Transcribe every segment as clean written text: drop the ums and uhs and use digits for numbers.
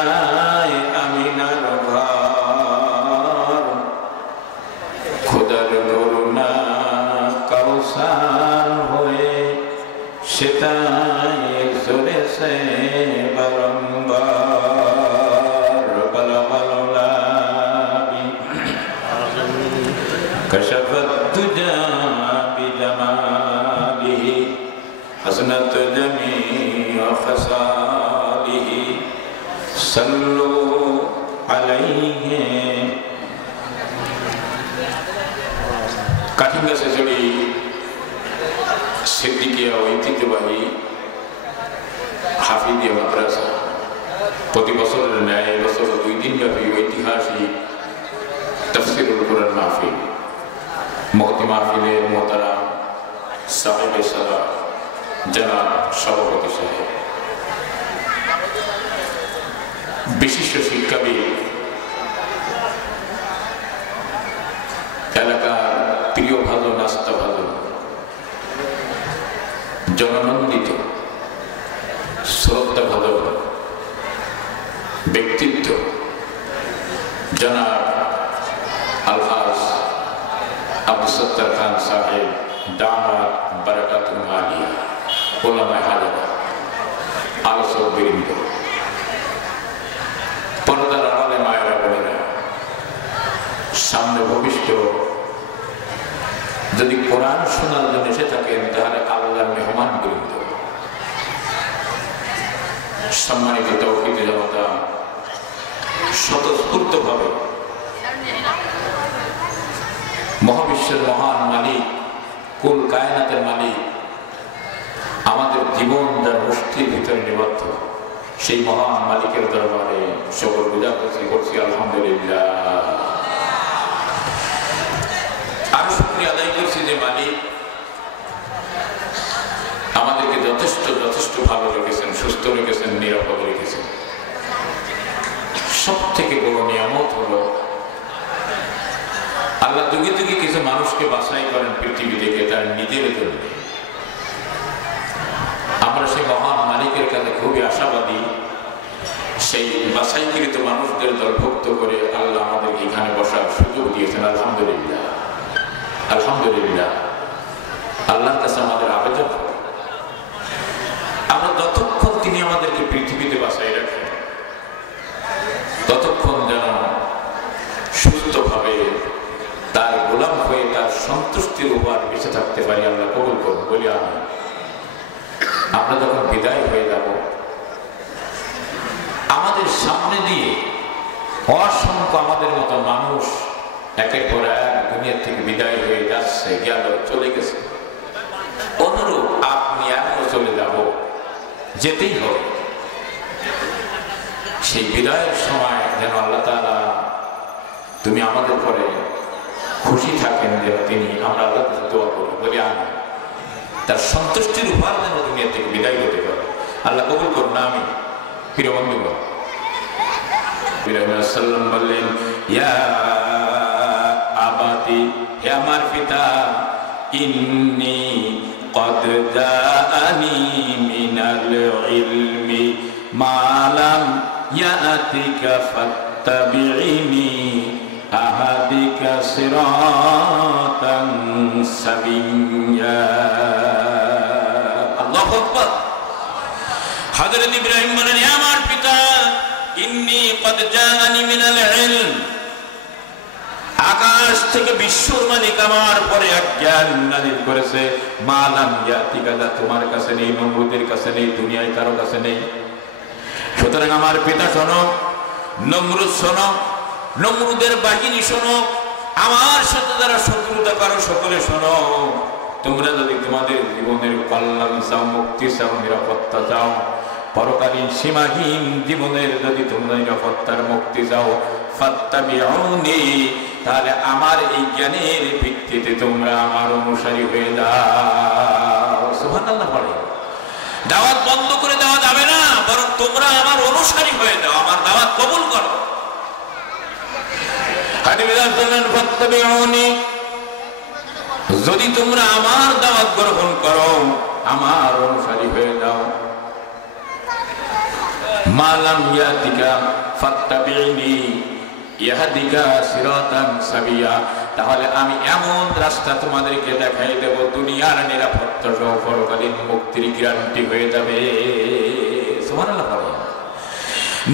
সেটাই আমিনার ঘর, খোদার করুণা কাউসার হয়ে সেটাই ঝরেছে বারংবার। বালাবালাবি কশফত তুজা বিজামালিহি হাসনাত জামিউ খাসালিহি সাল্লু আলাইহি। কাঠিঙ্গা ছেচড়ি সিদ্দিকিয়া ঐতিহ্যবাহী হাফিজিয়া মাদ্রাসা প্রতি বছরের ন্যায় এবছর 2 দিন ব্যাপী ঐতিহাসিক তাফসীরুল কুরআন মাহফিল। মহতি মাহফিলের মোহতারাম সাহেবে সালাহ জনাব সভাপতি সাহেব, বিশিষ্ট শিক্ষাবিদ, এলাকার প্রিয় ভালো নাস্তা ভালো জননন্দিত শ্রদ্ধা ভালো ব্যক্তিত্ব জনাব আলহাজ আব্দুল সত্তার খান সাহেব দামাত বারাকাতুল আলিয়া, ওলামায়ে হাজারা, আলোচক বৃন্দ, পর্দার আড়ালে মায়েরা বোনেরা, সামনে ভবিষ্য যদি কোরআন শোনার জন্য এসে থাকেন তাহলে আল্লাহর মেহমান বৃন্দ, সম্মানিত তৌহিদি জনতা, স্বতঃস্ফূর্তভাবে মহাবিশ্বের মহান মালিক, কুল কায়নাতের মালিক, আমাদের জীবন যার মুষ্টির ভিতরে নিবদ্ধ, সেই মহান মালিকের দরবারে সকল গুজারি করছি আলহামদুলিল্লাহ। আর শুকরিয়া আদায় করছি যে মালিক আমাদেরকে যথেষ্ট ভালো রেখেছেন, সুস্থ রেখেছেন, নিরাপদ রেখেছেন। সব থেকে বড় নিয়ামত হলো আল্লাহ যুগে যুগে কিছু মানুষকে বাছাই করেন পৃথিবী থেকে তার নিজের জন্য। আমরা সেই মহান মালিকের কাছে খুবই আশাবাদী, সেই বাছাইকৃত মানুষদের দলভুক্ত করে আল্লাহ আমাদেরকে এখানে বসার সুযোগ দিয়েছেন। আলহামদুলিল্লাহ, আলহামদুলিল্লাহ। আল্লাহর কাছে আমাদের আবেদন, আমরা যতক্ষণ তিনি আমাদেরকে পৃথিবীতে বাছাই রাখেন ততক্ষণ যেন সুস্থভাবে তার গোলাম হয়ে তার সন্তুষ্টির উপর বেঁচে থাকতে পারি। আল্লাহ কবুল করুন, বলি আমি। আমরা যখন বিদায় হয়ে যাব, আমাদের সামনে দিয়ে অসংখ্য আমাদের মতো মানুষ একের পর এক দুনিয়া থেকে বিদায় হয়ে যাচ্ছে, গেল, চলে গেছে। অনুরূপ আপনি আমিও চলে যাব, যেতেই হবে। সেই বিদায়ের সময় যেন আল্লাহ তাআলা তুমি আমাদের পরে খুশি থাকেন, যেন তিনি, আমরা আল্লাহর কাছে দোয়া করি, বলি আমি, তার সন্তুষ্টির উপর যেন দুনিয়া থেকে বিদায় হতে পারে। আল্লাহ কবুল করুন, আমি। প্রিয় বন্ধুগণ, ইব্রাহিম সাল্লাম বললেন, ইয়া আবাতি, হে আমার পিতা, ইন্নী কদ জাআনি মিনাল ইলমি মা লাম ইয়াতিকা ফাত্তাবি'নি আহাদিকা সিরাতান সাবিয়্যা। আল্লাহু আকবার। হযরত ইব্রাহিম বলেন, হে আমার পিতা, ইন্নী কদ জাআনি মিনাল ইলম, আকাশ থেকে বিশ্বর মালিক আমার পরে এক জ্ঞান নাযিল করেছে, মা লাম ইয়াতিকা, তোমার কাছে নেই, নমরুদের কাছে নেই, দুনিয়ায় কারো কাছে নেই। সুতরাং আমার পিতা শোনো, নমরুদ শোনো, নমরুদের বাহিনী শোনো, আমার সাথে যারা শত্রুতা করো সকলে শোনো। তোমরা যদি তোমাদের জীবনের কল্যাণ চাও, মুক্তি চাও, নিরাপত্তা চাও, পরকালীন সীমাহীন জীবনের যদি তোমরা নিরাপত্তার মুক্তি চাও, ফাত্তাবিউনি, তাহলে আমার এই জ্ঞানের ভিত্তিতে তোমরা আমার অনুসারী হয়ে যাও। সুবহানাল্লাহ পড়ে। দাওয়াত বন্ধ করে দেওয়া যাবে না, বরং তোমরা আমার অনুসারী হয়ে যাও, আমার দাওয়াত কবুল করো। যদি তোমরা আমার দাওয়াত গ্রহণ করো, আমার অনুসারী হয়ে যাও, মা লাম ইয়াতিকা ফাত্তাবিনি ইয়াহদিকা সিরাতান সাবিয়া। তাহলে আমি এমন রাস্তা তোমাদেরকে দেখাই দেব, দুনিয়ার নিরাপত্তা সহ পরকালীন মুক্তির গ্যারান্টি হয়ে যাবে। সুবহানাল্লাহ।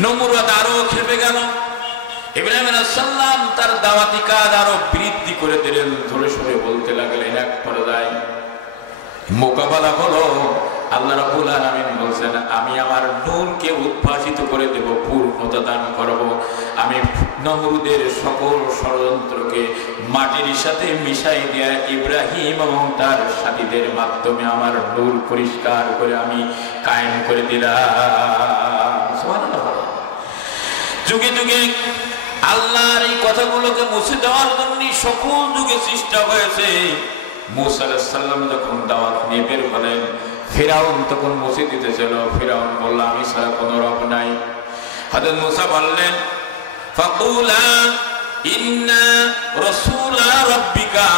নমরুদ আরো খেপে গেল। ইব্রাহিম আলাইহিস সালাম তার দাওয়াতি কাজ আরো বৃদ্ধি করে দিলেন, ধরে সরে বলতে লাগলেন, এক পর্যায়ে মোকাবেলা হলো। আল্লাহ রাব্বুল আলামিন বলছেন, আমি আমার নূরকে উদ্ভাসিত করে দেব, পূর্ণতা দান করব। আমি নমরুদের সকল ষড়যন্ত্রকে মাটির সাথে মিশাই দিয়ে ইব্রাহিম এবং তার সাথীদের মাধ্যমে আমার নূর পরিষ্কার করে আমি কায়েম করে দিলাম। সুবহানাল্লাহ। যুগে যুগে আল্লাহর এই কথাগুলোকে মুছে দেওয়ার জন্য সকল যুগে চেষ্টা হয়েছে। মুসা আলাইহিস সালাম যখন দাওয়াত নিয়ে বের হলেন, ফিরাউন তখন মুছে দিতে ছিল। ফিরাউন বলল, আমি ছাড়া কোনো রব নাই। হযরত মুসা বললেন, ফাকুলা ইন্না রাসূলা রাব্বিকা,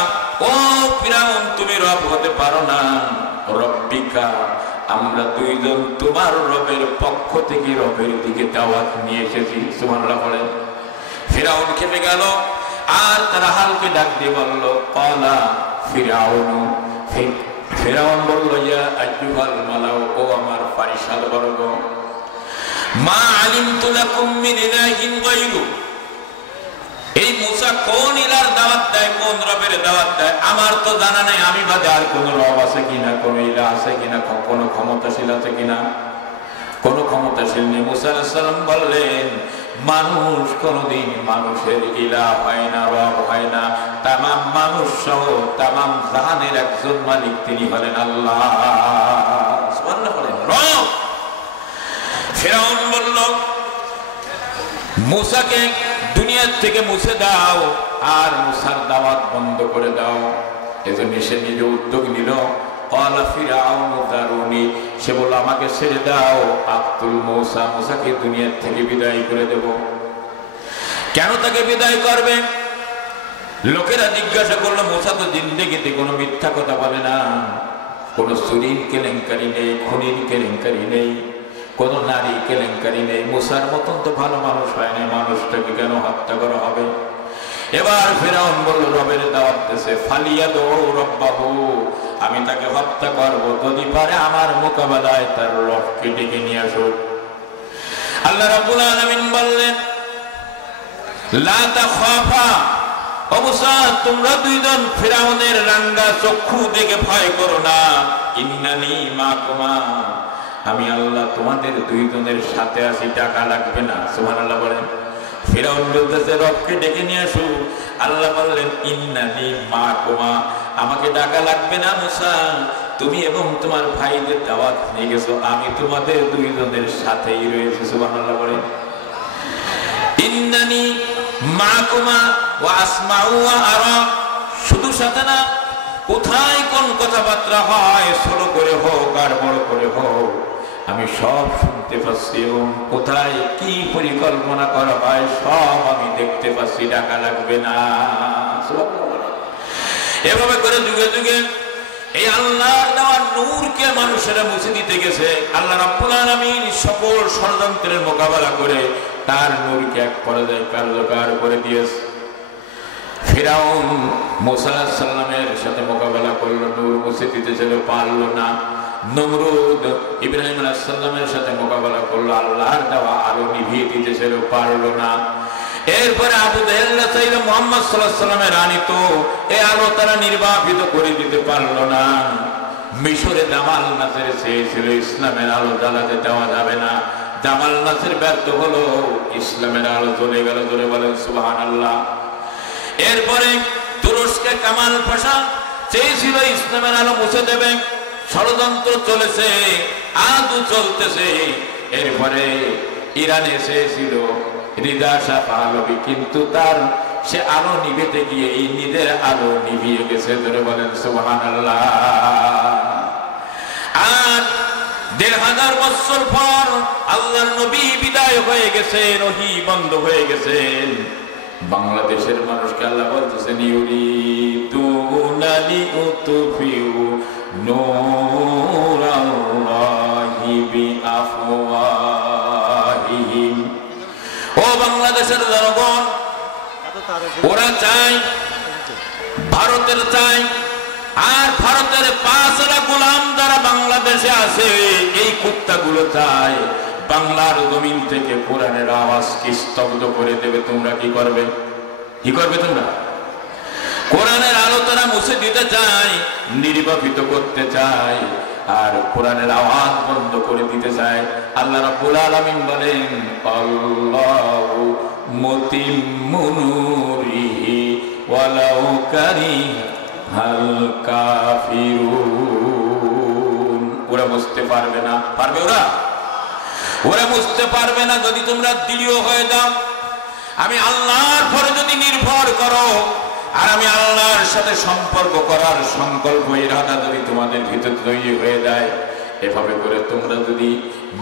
ও ফিরাউন তুমি রব হতে পারো না। রব্বিকা, আমরা দুইজন তোমার রবের পক্ষ থেকে রবের দিকে দাওয়াত নিয়ে এসেছি। সুবহানাল্লাহ বলেন। ফিরাউন খেপে গেল, আর তারা হালকে ডাক দিয়ে বলল, ক্বালা ফিরাউন, ফিরাউন বলল, ইয়া আইয়ুহাল মালাউ, ও আমার পারিষদ বর্গ, মা আলিমতু লাকুম মিন ইলাহিন গায়রু। এই মুসা কোন ইলার দাওয়াত দেয়, কোন রবের দাওয়াত দেয়, আমার তো জানা নাই। আমি বাদে আর কোন রব আছে কিনা, কোন ইলাহ আছে কিনা, কোন ক্ষমতাশীল আছে কিনা? কোন ক্ষমতাশীল নেই। মুসা আলাইহিস সালাম বললেন, মানুষ কোনদিন মানুষের ইলাহ হয় না, রব হয় না। তামাম মানুষ সহ তামাম জাহানের একজন মালিক, তিনি হলেন আল্লাহ। সুবহানাল্লাহ বলেন। রব। ফিরাউন বলল, মুসাকে দুনিয়ার থেকে মুছে দাও আর মুসার দাওয়াত বন্ধ করে দাও। এজন্য সে নিজে উদ্যোগ নিল। ক্বালা ফিরাউন দারুনি, সে বলল, আমাকে ছেড়ে দাও। আক্তুল মুসা, মুসাকে দুনিয়ার থেকে বিদায় করে দেব। কেন তাকে বিদায় করবে? লোকেরা জিজ্ঞাসা করলো, মুসা তো জিন্দেগিতে কোনো মিথ্যা কথা বলে না, কোনো চুরির কেলেঙ্কারি নেই, খুনির কেলেঙ্কারি নেই, কোন নারী কেলেঙ্কারি নেই। মুসার মতন তো ভালো মানুষ হয় না, মানুষটাকে কেন হত্যা করা হবে? এবার ফিরাউন বলল, রবের দাওয়াত দিয়েছে, ফালিয়াদু রব্বাহু, আমি তাকে হত্যা করব, যদি পারে আমার মোকাবেলায় তার রবকে ডেকে নিয়ে আসুক। আল্লাহ রাব্বুল আলামিন বললেন, লা তাখাফা, ও মুসা তোমরা দুইজন ফিরাউনের রাঙ্গা চক্ষু দেখে ভয় করো না। ইন্নানি মাকুমা, আমি আল্লাহ তোমাদের দুইজনের সাথে আছি, টাকা লাগবে না। সুবহানাল্লাহ বলেন। ফিরাউন বলতেছে, রবকে ডেকে নিয়ে আসো। আল্লাহ বললেন, ইন্নানি মাকুমা, আমাকে ডাকা লাগবে না মুসা, তুমি এবং তোমার ভাইদের দাওয়াত নিয়ে গেছো, আমি তোমাদের দুইজনের সাথেই রয়েছি। সুবহানাল্লাহ বলেন। ইন্নানি মাকুমা ওয়া আসমাউ ওয়া আরা, শুধু সাথে না, কোথায় কোন কথাবার্তা হয়, ছোট করে হোক আর বড় করে হোক, আমি সব শুনতে পাচ্ছি, এবং কোথায় কি পরিকল্পনা করা হয় সব আমি দেখতে পাচ্ছি, টাকা লাগবে না। এভাবে করে যুগে যুগে এই আল্লাহর দেওয়া নূরকে মানুষেরা মুছে দিতে গেছে। আল্লাহ রাব্বুল আলামিন সকল ষড়যন্ত্রের মোকাবেলা করে তার নূরকে এক পর্যায়ে কার্যকর করে দিয়েছে। ফিরাউন মুসা আলাইহিস সালামের সাথে মোকাবেলা করলো, নূর মুছে দিতে ছিল, পারল না। নমরুদ ইব্রাহিম আলাইহিস সালামের সাথে মোকাবেলা করলো, আল্লাহর দেওয়া আলো নিভিয়ে দিতে ছিল, পারল না। এরপরে আবু জাহেল চাইল মুহাম্মদ সাল্লাল্লাহু আলাইহি ওয়াসাল্লামের আনিত এই আলো তারা নির্বাপিত করে দিতে পারল না। মিশরে জামাল নাসের চেয়েছিল ইসলামের আলো জ্বালাতে দেওয়া যাবে না, জামাল নাসের ব্যর্থ হলো, ইসলামের আলো জ্বলে গেল। জোরে বলেন সুবহানাল্লাহ। এরপরে তুরস্কে কামাল পাশা চেয়েছিল ইসলামের আলো মুছে দেবে, ষড়যন্ত্র চলেছে, আজও চলতেছে। এরপরে ইরানে চেয়েছিল রিজা শাহ পাহলভী, কিন্তু তার সে আলো নিভেতে গিয়ে এই নিজের আলো নিভিয়ে গেছে। ধরে বলেন সুবহানাল্লাহ। আর ১৫০০ বছর পর আল্লাহর নবী বিদায় হয়ে গেছেন, ওহী বন্ধ হয়ে গেছেন। বাংলাদেশের মানুষকে আল্লাহ বলতেছেন, ইউরিদুনা লিউতফিউ নূরাল্লাহি বিআফওয়াহিহিম বাংলাদেশের জনগণ, ওরা চায় ভারতের চায়, আর ভারতের 5 লাখ গোলাম যারা বাংলাদেশে আছে এই কুত্তাগুলো চায় বাংলার জমিন থেকে কোরআনের আওয়াজকে স্তব্ধ করে দেবে। তোমরা কি করবে? কি করবে তোমরা? কোরআনের আলোচনা মুছে দিতে চায়, নির্বাপিত করতে চায়, আর কোরআনের আওয়াজ বন্ধ করে দিতে চায়। আল্লাহ রাব্বুল আলামিন বলেন আল্লাহু মুতিম্মু নূরিহি ওয়ালাউ কারিহাল কাফিরুন। ওরা বুঝতে পারবে না, পারবে? ওরা বুঝতে পারবে না যদি তোমরা দৃঢ় হয়ে যাও। আমি আল্লাহর পরে যদি নির্ভর করো, আর আমি আল্লাহর সাথে সম্পর্ক করার সংকল্প ইরাদা যদি তোমাদের ভিতর তৈরি হয়ে যায়, এভাবে করে তোমরা যদি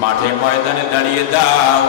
মাঠে ময়দানে দাঁড়িয়ে যাও,